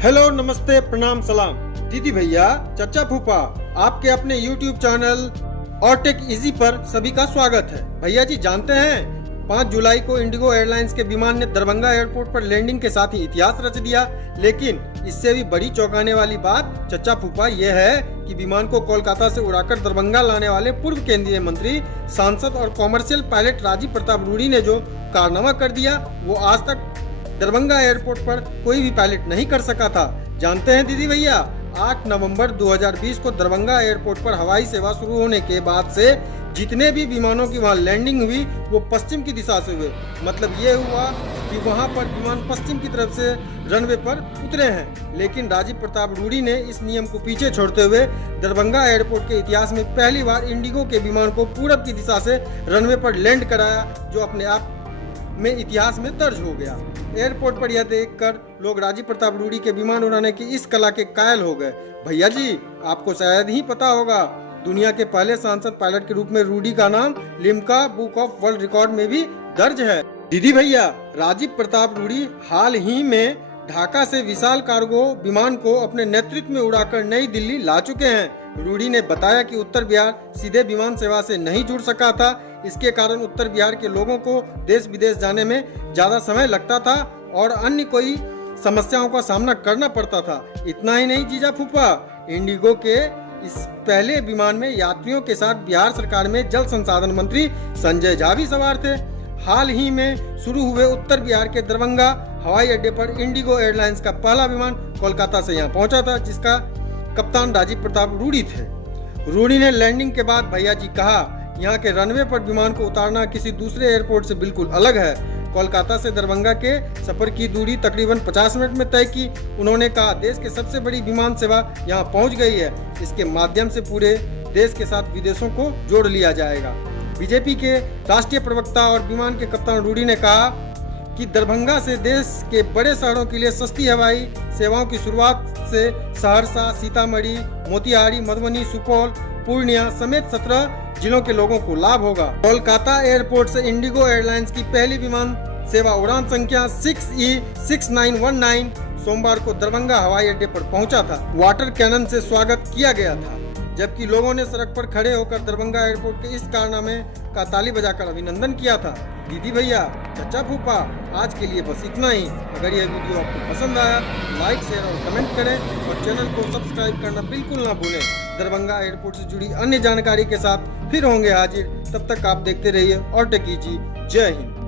Hello, नमस्ते, प्रणाम, सलाम। दीदी भैया, चाचा फूफा, आपके अपने YouTube चैनल और टेक इजी पर सभी का स्वागत है। भैया जी जानते हैं 5 जुलाई को इंडिगो एयरलाइंस के विमान ने दरभंगा एयरपोर्ट पर लैंडिंग के साथ ही इतिहास रच दिया। लेकिन इससे भी बड़ी चौंकाने वाली बात चाचा फूफा ये है कि विमान को कोलकाता से उड़ाकर दरभंगा लाने वाले पूर्व केंद्रीय मंत्री, सांसद और कॉमर्शियल पायलट राजीव प्रताप रूडी ने जो कारनामा कर दिया वो आज तक दरभंगा एयरपोर्ट पर कोई भी पायलट नहीं कर सका था। जानते हैं दीदी भैया, 8 नवंबर 2020 को दरभंगा एयरपोर्ट पर हवाई सेवा शुरू होने के बाद से जितने भी विमानों की वहां लैंडिंग हुई वो पश्चिम की दिशा से हुए। मतलब ये हुआ कि वहां पर विमान पश्चिम की तरफ से रनवे पर उतरे हैं। लेकिन राजीव प्रताप रूडी ने इस नियम को पीछे छोड़ते हुए दरभंगा एयरपोर्ट के इतिहास में पहली बार इंडिगो के विमान को पूरब की दिशा से रनवे पर लैंड कराया, जो अपने आप में इतिहास में दर्ज हो गया। एयरपोर्ट पर यह देखकर लोग राजीव प्रताप रूडी के विमान उड़ाने की इस कला के कायल हो गए। भैया जी, आपको शायद ही पता होगा, दुनिया के पहले सांसद पायलट के रूप में रूडी का नाम Limca book of world record में भी दर्ज है। दीदी भैया, राजीव प्रताप रूडी हाल ही में ढाका से विशाल कार्गो विमान को अपने नेतृत्व में उड़ाकर नई दिल्ली ला चुके हैं। रूडी ने बताया कि उत्तर बिहार सीधे विमान सेवा से नहीं जुड़ सका था। इसके कारण उत्तर बिहार के लोगों को देश विदेश जाने में ज्यादा समय लगता था और अन्य कोई समस्याओं का सामना करना पड़ता था। इतना ही नहीं जीजा फूफा, इंडिगो के इस पहले विमान में यात्रियों के साथ बिहार सरकार में जल संसाधन मंत्री संजय झा भी सवार थे। हाल ही में शुरू हुए उत्तर बिहार के दरभंगा हवाई अड्डे पर इंडिगो एयरलाइंस का पहला विमान कोलकाता से यहाँ पहुंचा था, जिसका कप्तान राजीव प्रताप रूडी थे। रूडी ने लैंडिंग के बाद भैया जी कहा, यहाँ के रनवे पर विमान को उतारना किसी दूसरे एयरपोर्ट से बिल्कुल अलग है। कोलकाता से दरभंगा के सफर की दूरी तकरीबन 50 मिनट में तय की। उन्होंने कहा, देश के सबसे बड़ी विमान सेवा यहाँ पहुँच गई है। इसके माध्यम से पूरे देश के साथ विदेशों को जोड़ लिया जाएगा। बीजेपी के राष्ट्रीय प्रवक्ता और विमान के कप्तान रूडी ने कहा कि दरभंगा से देश के बड़े शहरों के लिए सस्ती हवाई सेवाओं की शुरुआत से सहरसा, सीतामढ़ी, मोतिहारी, मधुबनी, सुपौल, पूर्णिया समेत 17 जिलों के लोगों को लाभ होगा। कोलकाता एयरपोर्ट से इंडिगो एयरलाइंस की पहली विमान सेवा उड़ान संख्या 6E6919 सोमवार को दरभंगा हवाई अड्डे पर पहुंचा था। वाटर कैनन से स्वागत किया गया था, जबकि लोगों ने सड़क पर खड़े होकर दरभंगा एयरपोर्ट के इस कारनामे का ताली बजाकर अभिनंदन किया था। दीदी भैया, चाचा फूफा, आज के लिए बस इतना ही। अगर यह वीडियो आपको पसंद आया लाइक, शेयर और कमेंट करें और चैनल को सब्सक्राइब करना बिल्कुल ना भूलें। दरभंगा एयरपोर्ट से जुड़ी अन्य जानकारी के साथ फिर होंगे हाजिर। तब तक आप देखते रहिए और टेक इजी। जय हिंद।